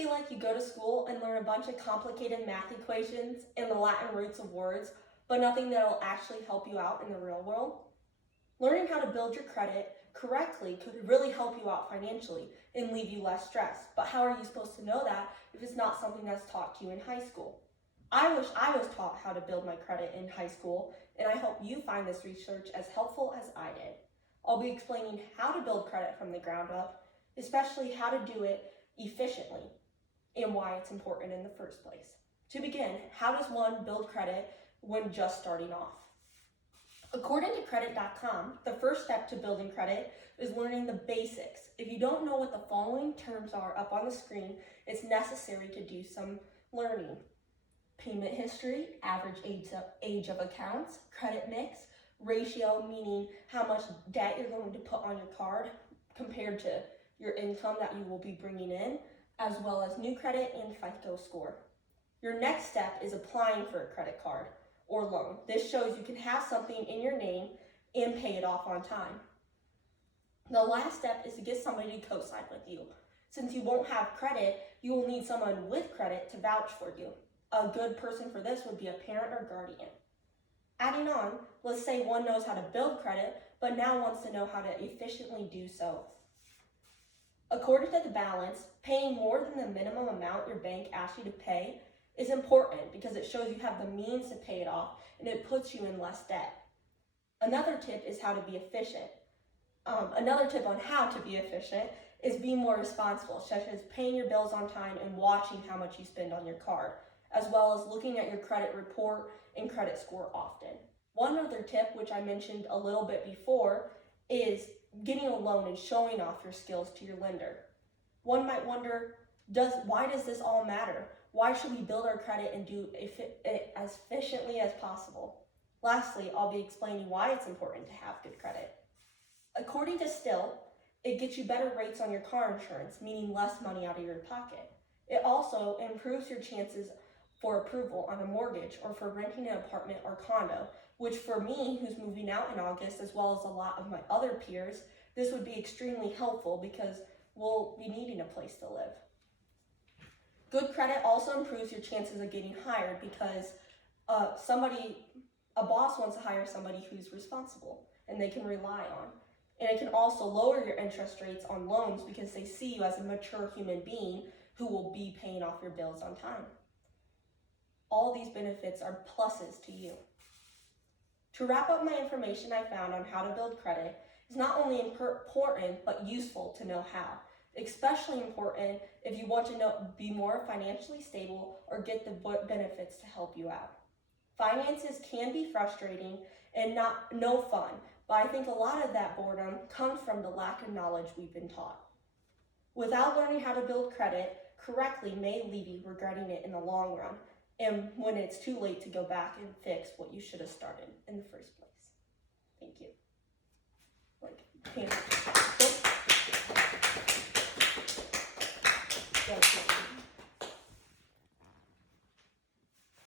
feel like you go to school and learn a bunch of complicated math equations and the Latin roots of words, but nothing that will actually help you out in the real world? Learning how to build your credit correctly could really help you out financially and leave you less stressed. But how are you supposed to know that if it's not something that's taught to you in high school? I wish I was taught how to build my credit in high school, and I hope you find this research as helpful as I did. I'll be explaining how to build credit from the ground up, especially how to do it efficiently and why it's important in the first place. To begin, how does one build credit when just starting off? According to credit.com, the first step to building credit is learning the basics. If you don't know what the following terms are up on the screen, it's necessary to do some learning. Payment history, average age of accounts, credit mix, ratio, meaning how much debt you're going to put on your card compared to your income that you will be bringing in, as well as new credit and FICO score. Your next step is applying for a credit card or loan. This shows you can have something in your name and pay it off on time. The last step is to get somebody to co-sign with you. Since you won't have credit, you will need someone with credit to vouch for you. A good person for this would be a parent or guardian. Adding on, let's say one knows how to build credit, but now wants to know how to efficiently do so. According to The Balance, paying more than the minimum amount your bank asks you to pay is important because it shows you have the means to pay it off and it puts you in less debt. Another tip is how to be efficient. Another tip on how to be efficient is being more responsible, such as paying your bills on time and watching how much you spend on your card, as well as looking at your credit report and credit score often. One other tip, which I mentioned a little bit before, is getting a loan and showing off your skills to your lender. One might wonder, why does this all matter? Why should we build our credit and do it as efficiently as possible? Lastly, I'll be explaining why it's important to have good credit. According to Still, it gets you better rates on your car insurance, meaning less money out of your pocket. It also improves your chances for approval on a mortgage or for renting an apartment or condo, which for me, who's moving out in August, as well as a lot of my other peers, this would be extremely helpful because we'll be needing a place to live. Good credit also improves your chances of getting hired because a boss wants to hire somebody who's responsible and they can rely on. And it can also lower your interest rates on loans because they see you as a mature human being who will be paying off your bills on time. All these benefits are pluses to you. To wrap up my information I found on how to build credit, it's not only important but useful to know how. Especially important if you want to be more financially stable or get the benefits to help you out. Finances can be frustrating and no fun, but I think a lot of that boredom comes from the lack of knowledge we've been taught. Without learning how to build credit correctly may leave you regretting it in the long run, and when it's too late to go back and fix what you should have started in the first place.